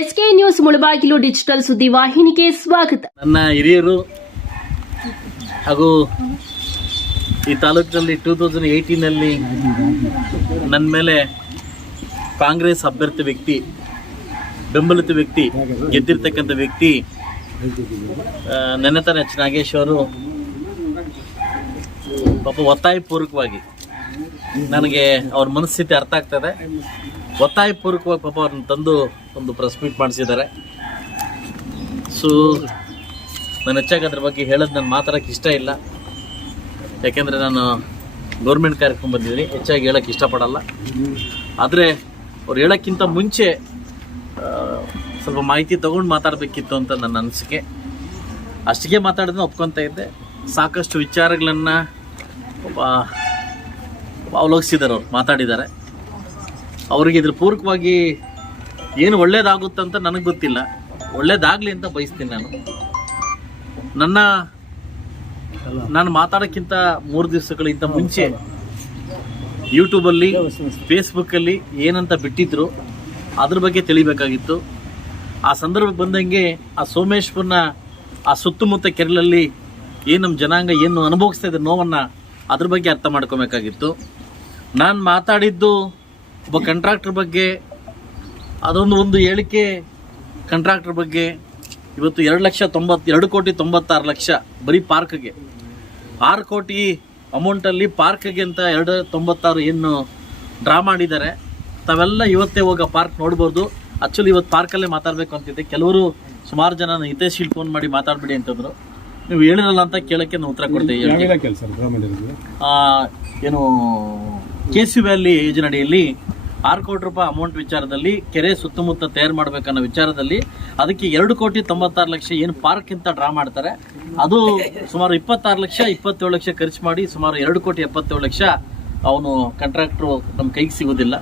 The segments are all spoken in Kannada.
ಎಸ್ಕೆ ನ್ಯೂಸ್ ಮುಳಬಾಗಿಲು ಡಿಜಿಟಲ್ ಸುದ್ದಿವಾಹಿನಿಗೆ ಸ್ವಾಗತ. ನನ್ನ ಹಿರಿಯರು ಹಾಗೂ ಈ ತಾಲೂಕಿನಲ್ಲಿ 2018ನಲ್ಲಿ ನನ್ನ ಮೇಲೆ ಕಾಂಗ್ರೆಸ್ ಅಭ್ಯರ್ಥಿ ವ್ಯಕ್ತಿ, ಬೆಂಬಲಿತ ವ್ಯಕ್ತಿ, ಗೆದ್ದಿರ್ತಕ್ಕಂಥ ವ್ಯಕ್ತಿ ನೆನೆತನ ಎಚ್ ನಾಗೇಶ್ ಅವರು ಪಾಪ ಒತ್ತಾಯಪೂರ್ವಕವಾಗಿ, ನನಗೆ ಅವ್ರ ಮನಸ್ಥಿತಿ ಅರ್ಥ ಆಗ್ತದೆ, ಒತ್ತಾಯಪೂರ್ವಕವಾಗಿ ಪಾಪ ಅವ್ರನ್ನ ತಂದು ಒಂದು ಪ್ರೆಸ್ ಮೀಟ್ ಮಾಡಿಸಿದ್ದಾರೆ. ಸೊ ನಾನು ಹೆಚ್ಚಾಗಿ ಅದ್ರ ಬಗ್ಗೆ ಹೇಳೋದು ನಾನು ಮಾತಾಡೋಕ್ಕೆ ಇಷ್ಟ ಇಲ್ಲ, ಯಾಕೆಂದರೆ ನಾನು ಗೌರ್ಮೆಂಟ್ ಕಾರ್ಯಕ್ರಮ ಬಂದಿದ್ದೀನಿ, ಹೆಚ್ಚಾಗಿ ಹೇಳೋಕ್ಕೆ ಇಷ್ಟಪಡಲ್ಲ. ಆದರೆ ಅವ್ರು ಹೇಳೋಕ್ಕಿಂತ ಮುಂಚೆ ಸ್ವಲ್ಪ ಮಾಹಿತಿ ತೊಗೊಂಡು ಮಾತಾಡಬೇಕಿತ್ತು ಅಂತ ನನ್ನ ಅನಿಸಿಕೆ. ಅಷ್ಟಿಗೆ ಮಾತಾಡೋದನ್ನ ಒಪ್ಕೊತಾ ಇದ್ದೆ. ಸಾಕಷ್ಟು ವಿಚಾರಗಳನ್ನು ಅವಲೋಕಿಸಿದ್ದಾರೆ, ಅವ್ರು ಮಾತಾಡಿದ್ದಾರೆ. ಅವರಿಗೆ ಇದ್ರ ಪೂರಕವಾಗಿ ಏನು ಒಳ್ಳೇದಾಗುತ್ತಂತ ನನಗೆ ಗೊತ್ತಿಲ್ಲ, ಒಳ್ಳೇದಾಗಲಿ ಅಂತ ಬಯಸ್ತೀನಿ. ನಾನು ಮಾತಾಡೋಕ್ಕಿಂತ 3 ದಿವಸಗಳಿಂದ ಮುಂಚೆ ಯೂಟ್ಯೂಬಲ್ಲಿ, ಫೇಸ್ಬುಕ್ಕಲ್ಲಿ ಏನಂತ ಬಿಟ್ಟಿದ್ರು ಅದ್ರ ಬಗ್ಗೆ ತಿಳಿಬೇಕಾಗಿತ್ತು. ಆ ಸಂದರ್ಭ ಬಂದಂಗೆ ಆ ಸೋಮೇಶ್ಪುರ್ನ ಆ ಸುತ್ತಮುತ್ತ ಕೆರಳಲ್ಲಿ ಏನು ನಮ್ಮ ಜನಾಂಗ ಏನು ಅನುಭವಿಸ್ತಾ ಇದೆ ನೋವನ್ನು, ಅದ್ರ ಬಗ್ಗೆ ಅರ್ಥ ಮಾಡ್ಕೋಬೇಕಾಗಿತ್ತು. ನಾನು ಮಾತಾಡಿದ್ದು ಒಬ್ಬ ಕಾಂಟ್ರಾಕ್ಟರ್ ಬಗ್ಗೆ, ಅದೊಂದು ಹೇಳಿಕೆ ಕಾಂಟ್ರಾಕ್ಟರ್ ಬಗ್ಗೆ. ಇವತ್ತು 2,96,00,000 ಬರೀ ಪಾರ್ಕ್ಗೆ, 6 ಕೋಟಿ ಅಮೌಂಟಲ್ಲಿ ಪಾರ್ಕ್ಗೆ ಅಂತ 296 ಏನು ಡ್ರಾ ಮಾಡಿದ್ದಾರೆ. ತಾವೆಲ್ಲ ಇವತ್ತೇ ಹೋಗೋ ಪಾರ್ಕ್ ನೋಡ್ಬೋದು. ಆ್ಯಕ್ಚುಲಿ ಇವತ್ತು ಪಾರ್ಕಲ್ಲೇ ಮಾತಾಡಬೇಕು ಅಂತಿದ್ದೆ. ಕೆಲವರು ಸುಮಾರು ಜನ ಹಿತೈಷಿಲ್ ಫೋನ್ ಮಾಡಿ ಮಾತಾಡಬೇಡಿ ಅಂತಂದರು. ನೀವು ಹೇಳಿರಲ್ಲ ಅಂತ ಕೇಳೋಕ್ಕೆ ನಾನು ಉತ್ತರ ಕೊಡ್ತೇವೆ. ಏನು KC ವ್ಯಾಲಿ ಯೋಜನೆಯಲ್ಲಿ 6 ಕೋಟಿ ರೂಪಾಯಿ ಅಮೌಂಟ್ ವಿಚಾರದಲ್ಲಿ ಕೆರೆ ಸುತ್ತಮುತ್ತ ತಯಾರು ಮಾಡಬೇಕನ್ನೋ ವಿಚಾರದಲ್ಲಿ ಅದಕ್ಕೆ 2,96,00,000 ಏನು ಪಾರ್ಕ್ ಅಂತ ಡ್ರಾ ಮಾಡ್ತಾರೆ. ಅದು ಸುಮಾರು 26,27,00,000 ಖರ್ಚು ಮಾಡಿ ಸುಮಾರು 2,77,00,000 ಅವನು ಕಾಂಟ್ರಾಕ್ಟ್ರು ನಮ್ಮ ಕೈಗೆ ಸಿಗೋದಿಲ್ಲ.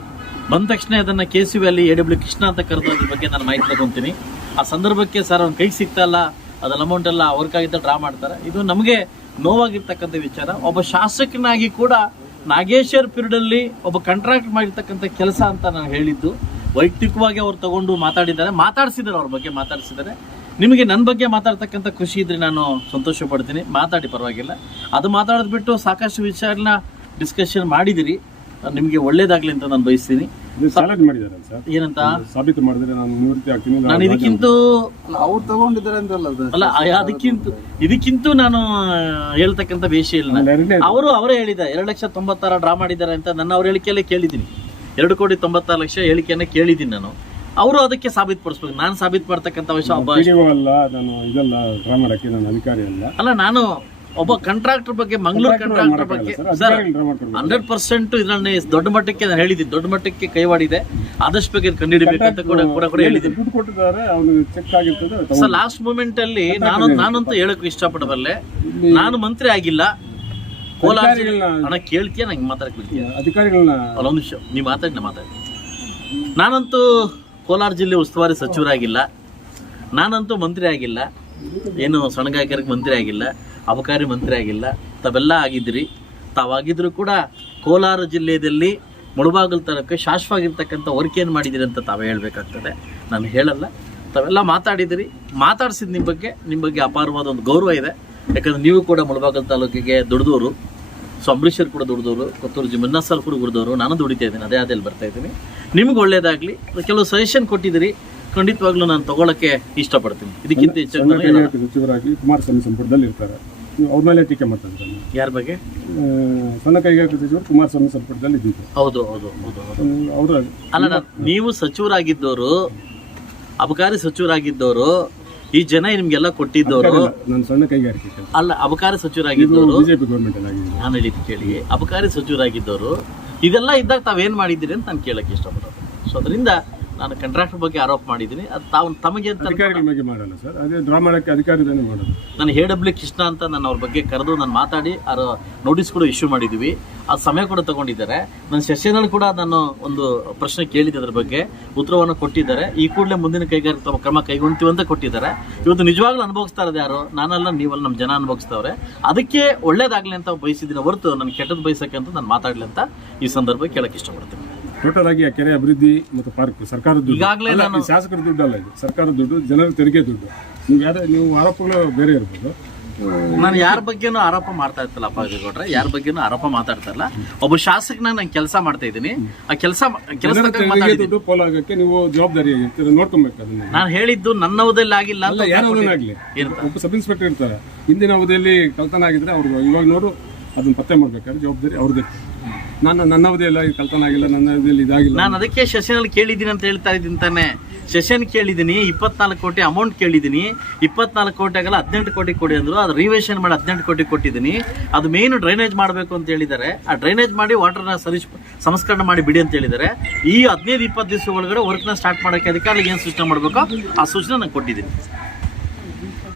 ಬಂದ ತಕ್ಷಣ ಅದನ್ನು KC ವ್ಯಾಲಿ AW ಕೃಷ್ಣ ಅಂತ ಕರೆದು ಅದ್ರ ಬಗ್ಗೆ ನಾನು ಮಾಹಿತಿ ತಗೊತೀನಿ. ಆ ಸಂದರ್ಭಕ್ಕೆ ಸರ್ ಅವ್ನ ಕೈಗೆ ಸಿಗ್ತಾ ಇಲ್ಲ, ಅದರ ಅಮೌಂಟ್ ಎಲ್ಲ ಅವ್ರಿಗಾಗಿದ್ದ ಡ್ರಾ ಮಾಡ್ತಾರೆ. ಇದು ನಮಗೆ ನೋವಾಗಿರ್ತಕ್ಕಂಥ ವಿಚಾರ. ಒಬ್ಬ ಶಾಸಕನಾಗಿ ಕೂಡ ನಾಗೇಶ್ವರ್ ಪೀರಿಯಡಲ್ಲಿ ಒಬ್ಬ ಕಾಂಟ್ರಾಕ್ಟ್ ಮಾಡಿರ್ತಕ್ಕಂಥ ಕೆಲಸ ಅಂತ ನಾನು ಹೇಳಿದ್ದು. ವೈಯಕ್ತಿಕವಾಗಿ ಅವ್ರು ತಗೊಂಡು ಮಾತಾಡಿಸಿದ್ದಾರೆ, ಅವ್ರ ಬಗ್ಗೆ ಮಾತಾಡಿಸಿದ್ದಾರೆ. ನಿಮಗೆ ನನ್ನ ಬಗ್ಗೆ ಮಾತಾಡ್ತಕ್ಕಂಥ ಖುಷಿ ಇದ್ರೆ ನಾನು ಸಂತೋಷ ಪಡ್ತೀನಿ, ಮಾತಾಡಿ, ಪರವಾಗಿಲ್ಲ. ಅದು ಮಾತಾಡೋದು ಬಿಟ್ಟು ಸಾಕಷ್ಟು ವಿಚಾರನ ಡಿಸ್ಕಷನ್ ಮಾಡಿದಿರಿ, ನಿಮಗೆ ಒಳ್ಳೇದಾಗ್ಲಿ ಅಂತ ನಾನು ಬಯಸ್ತೀನಿ. ಏನಂತ ಸಾಬೀತು ಮಾಡಿದ್ರೆ ನಾನು ಇದಕ್ಕಿಂತ ಅವ್ರು ತಗೊಂಡಿದ್ದಾರೆ ಅಲ್ಲ, ಇದಕ್ಕಿಂತ ನಾನು ಹೇಳ್ತಕ್ಕಂಥ ವಿಷಯ ಇಲ್ಲ. ಅವರೇ ಹೇಳಿದ್ದಾರೆ 2,96,00,000 ಡ್ರಾ ಮಾಡಿದ್ದಾರೆ ಅಂತ. ನನ್ನ ಅವ್ರ ಹೇಳಿಕೆಯಲ್ಲೇ ಕೇಳಿದ್ದೀನಿ, 2,96,00,000 ಹೇಳಿಕೆಯನ್ನ ಕೇಳಿದ್ದೀನಿ ನಾನು. ಅವರು ಅದಕ್ಕೆ ಸಾಬೀತು ಪಡಿಸ್ಬೇಕು. ನಾನು ಸಾಬೀತು ಮಾಡ್ತಕ್ಕಂಥ ವಿಷಯ ಅಲ್ಲ. ನಾನು ಒಬ್ಬ ಕಾಂಟ್ರಾಕ್ಟರ್ ಬಗ್ಗೆ, ಮಂಗಳೂರು ಕಾಂಟ್ರಾಕ್ಟರ್ ಬಗ್ಗೆ ಸರ್ 100% ಇದನ್ನ ದೊಡ್ಡ ಮಟ್ಟಕ್ಕೆ ನಾನು ಹೇಳಿದ್ದೀನಿ, ದೊಡ್ಡ ಮಟ್ಟಕ್ಕೆ ಕೈವಾಡಿದೆ. ಆದಷ್ಟು ಬಗ್ಗೆ ಕಂಡುಹಿಡಿಬೇಕಂತ ಕೂಡ ಹೇಳಿದ್ದೀನಿ ಸರ್. ಲಾಸ್ಟ್ ಮೂಮೆಂಟ್ ಅಲ್ಲಿ ನಾನಂತೂ ಹೇಳಕ್ ಇಷ್ಟಪಡಬಲ್ಲೆ, ನಾನು ಮಂತ್ರಿ ಆಗಿಲ್ಲ. ಕೋಲಾರ ಹಣ ಕೇಳ್ತೀಯ, ನಂಗೆ ಮಾತಾಡಕ್ ಬಿಡ್ತೀಯ ಅಧಿಕಾರಿಗಳನ್ನ ಅಲ್ಲೊಂದು ನಿಮಿಷ ನೀವು ಮಾತಾಡಿ. ನಾನಂತೂ ಕೋಲಾರ ಜಿಲ್ಲೆ ಉಸ್ತುವಾರಿ ಸಚಿವರಾಗಿಲ್ಲ, ನಾನಂತೂ ಮಂತ್ರಿ ಆಗಿಲ್ಲ, ಏನು ಸಣ್ಣಗಾಯಕರಿಗೆ ಮಂತ್ರಿ ಆಗಿಲ್ಲ, ಅಬಕಾರಿ ಮಂತ್ರಿ ಆಗಿಲ್ಲ. ತಾವೆಲ್ಲ ಆಗಿದ್ರಿ. ತಾವಾಗಿದ್ರು ಕೂಡ ಕೋಲಾರ ಜಿಲ್ಲೆಯಲ್ಲಿ ಮುಳಬಾಗಿಲು ತಾಲೂಕು ಶಾಶ್ವತವಾಗಿರ್ತಕ್ಕಂಥ ವರ್ಕ್ ಏನು ಮಾಡಿದಿರಿ ಅಂತ ತಾವೇ ಹೇಳಬೇಕಾಗ್ತದೆ, ನಾನು ಹೇಳಲ್ಲ. ತಾವೆಲ್ಲ ಮಾತಾಡಿಸಿದ ನಿಮ್ಮ ಬಗ್ಗೆ ಅಪಾರವಾದ ಒಂದು ಗೌರವ ಇದೆ. ಯಾಕಂದರೆ ನೀವು ಕೂಡ ಮುಳಬಾಗಿಲು ತಾಲೂಕಿಗೆ ದುಡಿದವರು, ಸೊ ಅಂಬರೀಷರ್ ಕೂಡ ದುಡಿದವರು, ಕೊತ್ತೂರು ಜಿಮ್ಮನ್ನಸಲ್ ಕೂಡ ದುಡಿದವರು, ನಾನು ದುಡಿತಾ ಇದ್ದೀನಿ, ಅದೇ ಅದೇಲಿ ಬರ್ತಾ ಇದ್ದೀನಿ. ನಿಮ್ಗೆ ಒಳ್ಳೇದಾಗಲಿ. ಕೆಲವು ಸಜೆಷನ್ ಕೊಟ್ಟಿದ್ದೀರಿ, ಖಂಡಿತವಾಗ್ಲೂ ನಾನು ತಗೊಳಕ್ಕೆ ಇಷ್ಟಪಡ್ತೀನಿ. ಇದಕ್ಕಿಂತ ಸಚಿವರಾಗಿ ಕುಮಾರಸ್ವಾಮಿ ಸಂಪುಟದಲ್ಲಿ ಇರ್ತಾರೆ, ಅವ್ರ ಮೇಲೆ ಟೀಕೆ ಮಾಡ್ತಾರೆ. ಯಾರ ಬಗ್ಗೆ? ಸಣ್ಣ ಕೈಗಾರಿಕೆ ಸಚಿವರು ಕುಮಾರಸ್ವಾಮಿ ಸಂಪುಟದಲ್ಲಿ ಇದ್ದಿದ್ದು. ಹೌದು. ಅಲ್ಲ, ನೀವು ಸಚಿವರಾಗಿದ್ದವರು, ಅಬಕಾರಿ ಸಚಿವರಾಗಿದ್ದವರು, ಈ ಜನ ನಿಮ್ಗೆಲ್ಲ ಕೊಟ್ಟಿದ್ದವರು. ನಾನು ಸಣ್ಣ ಕೈಗಾರಿಕೆ ಅಲ್ಲ, ಅಬಕಾರಿ ಸಚಿವರಾಗಿದ್ದವರು, ಬಿಜೆಪಿ ಗೌರ್ಮೆಂಟ್ ನಾನು ಹೇಳಿದ್ದು ಕೇಳಿ. ಅಬಕಾರಿ ಸಚಿವರಾಗಿದ್ದವರು ಇದೆಲ್ಲ ಇದ್ದಾಗ ತಾವೇನು ಮಾಡಿದ್ದೀರಿ ಅಂತ ನಾನು ಕೇಳಕ್ಕೆ ಇಷ್ಟಪಡೋದು. ಸೊ ಅದರಿಂದ ನಾನು ಕಾಂಟ್ರಾಕ್ಟರ್ ಬಗ್ಗೆ ಆರೋಪ ಮಾಡಿದ್ದೀನಿ. ಅದು ತಮಗೆ ಅಂತ ಮಾಡಲ್ಲ ಸರ್, ಅದೇ ಡ್ರಾ ಮಾಡೋಕ್ಕೆ ಅಧಿಕಾರಿನೇ ಮಾಡೋದು. ನಾನು AW ಕೃಷ್ಣ ಅಂತ ನಾನು ಅವ್ರ ಬಗ್ಗೆ ಕರೆದು ನಾನು ಮಾತಾಡಿ ನೋಟಿಸ್ ಕೂಡ ಇಶ್ಯೂ ಮಾಡಿದ್ದೀವಿ. ಅದು ಸಮಯ ಕೂಡ ತಗೊಂಡಿದ್ದಾರೆ. ನನ್ನ ಸೆಷನಲ್ಲಿ ಕೂಡ ನಾನು ಒಂದು ಪ್ರಶ್ನೆ ಕೇಳಿದ್ದೆ, ಅದ್ರ ಬಗ್ಗೆ ಉತ್ತರವನ್ನು ಕೊಟ್ಟಿದ್ದಾರೆ. ಈ ಕೂಡಲೇ ಮುಂದಿನ ಕೈಗಾರಿಕೆ ಕ್ರಮ ಕೈಗೊಳ್ತೀವಿ ಅಂತ ಕೊಟ್ಟಿದ್ದಾರೆ. ಇವತ್ತು ನಿಜವಾಗ್ಲೂ ಅನುಭವಿಸ್ತಾ ಇರೋದು ಯಾರು? ನಾನಲ್ಲ, ನೀವಲ್ಲ, ನಮ್ಮ ಜನ ಅನುಭವಿಸ್ತವ್ರೆ. ಅದಕ್ಕೆ ಒಳ್ಳೇದಾಗಲಿ ಅಂತ ಬಯಸಿದ್ದೀನಿ ಹೊರತು ನಾನು ಕೆಟ್ಟದ್ದು ಬಯಸಕ್ಕೆ ಅಂತ ನಾನು ಮಾತಾಡಲಿ ಅಂತ ಈ ಸಂದರ್ಭ ಕೇಳಕ್ಕೆ ಇಷ್ಟಪಡ್ತೀನಿ. ಟೋಟಲ್ ಆಗಿ ಆ ಕೆರೆ ಅಭಿವೃದ್ಧಿ ಮತ್ತು ಪಾರ್ಕ್ ಸರ್ಕಾರದ ದುಡ್ಡು ಈಗಾಗ್ಲೇ ಅಲ್ಲ, ನಾನು- ಈ ಶಾಸಕರ ದುಡ್ಡು ಅಲ್ಲ, ಇದು ಸರ್ಕಾರದ ದುಡ್ಡು, ಜನರ ತೆರಿಗೆ ದುಡ್ಡು. ನೀವು ಆರೋಪಗಳು ಬೇರೆ ಇರ್ಬೋದು. ನಾನು ಯಾರ ಬಗ್ಗೆನೂ ಆರೋಪ ಮಾಡ್ತಾ ಇರ್ತಲ್ಲ ಅಪ್ಪಾಜಿಗೌಡ್ರೆ, ಯಾರ ಬಗ್ಗೆನೂ ಆರೋಪ ಮಾತಾಡ್ತಾ ಇಲ್ಲ. ಒಬ್ಬ ಶಾಸಕನ ನಾನು ಕೆಲಸ ಮಾಡ್ತಾ ಇದ್ದೀನಿ. ಆ ಕೆಲಸ ಜನರ ತೆರಿಗೆ ದುಡ್ಡು ಪೋಲಾಗಕ್ಕೆ ನೀವು ಜವಾಬ್ದಾರಿ ಆಗಿರ್ತೀರ, ನೋಡ್ಕೊಬೇಕು ಅದನ್ನ. ನಾನು ಹೇಳಿದ್ದು ನನ್ನ ಅವಧಿಯಲ್ಲಿ ಆಗಿಲ್ಲ ಅಲ್ಲ, ಅಂತ ಯಾರಾಗ್ಲಿ ಒಬ್ಬ ಸಬ್ ಇನ್ಸ್ಪೆಕ್ಟರ್ ಇರ್ತಾರೆ, ಹಿಂದಿನ ಅವಧಿಯಲ್ಲಿ ಕಳ್ತನ ಆಗಿದ್ರೆ ಅವ್ರು ಇವಾಗ ನೋಡು ಅದನ್ನ ಪತ್ತೆ ಮಾಡ್ಬೇಕಾದ್ರೆ ಜವಾಬ್ದಾರಿ ಅವ್ರದ್ದೇ. ನನ್ನ ಅವಧಿಯಲ್ಲ ಇದು ಕಳ್ತನ ಆಗಿಲ್ಲ, ನನ್ನ ಅವಧಿಯಲ್ಲಿ ಇದಾಗಿಲ್ಲ. ನಾನು ಅದಕ್ಕೆ ಸೆಷನಲ್ಲಿ ಕೇಳಿದ್ದೀನಿ ಅಂತ ಹೇಳ್ತಾ ಇದ್ದೀನಿ ತಾನೆ. ಸೆಷನ್ ಕೇಳಿದ್ದೀನಿ, 24 ಕೋಟಿ ಅಮೌಂಟ್ ಕೇಳಿದ್ದೀನಿ. 24 ಕೋಟಿ ಆಗಲ್ಲ, 18 ಕೋಟಿ ಕೊಡಿ ಅಂದ್ರು. ಅದು ರಿವೇಷನ್ ಮಾಡಿ 18 ಕೋಟಿ ಕೊಟ್ಟಿದ್ದೀನಿ. ಅದು ಮೇನ್ ಡ್ರೈನೇಜ್ ಮಾಡಬೇಕು ಅಂತ ಹೇಳಿದ್ದಾರೆ. ಆ ಡ್ರೈನೇಜ್ ಮಾಡಿ ವಾಟರ್ನ ಸಂಸ್ಕರಣೆ ಮಾಡಿ ಬಿಡಿ ಅಂತ ಹೇಳಿದ್ದಾರೆ. ಈ 15-20 ದಿವಸ ಒಳಗಡೆ ವರ್ಕ್ನ ಸ್ಟಾರ್ಟ್ ಮಾಡೋಕ್ಕೆ ಅಧಿಕಾರಿಗಳಿಗೆ ಏನು ಸೂಚನೆ ಮಾಡಬೇಕೋ ಆ ಸೂಚನೆ ನಾನು ಕೊಟ್ಟಿದ್ದೀನಿ.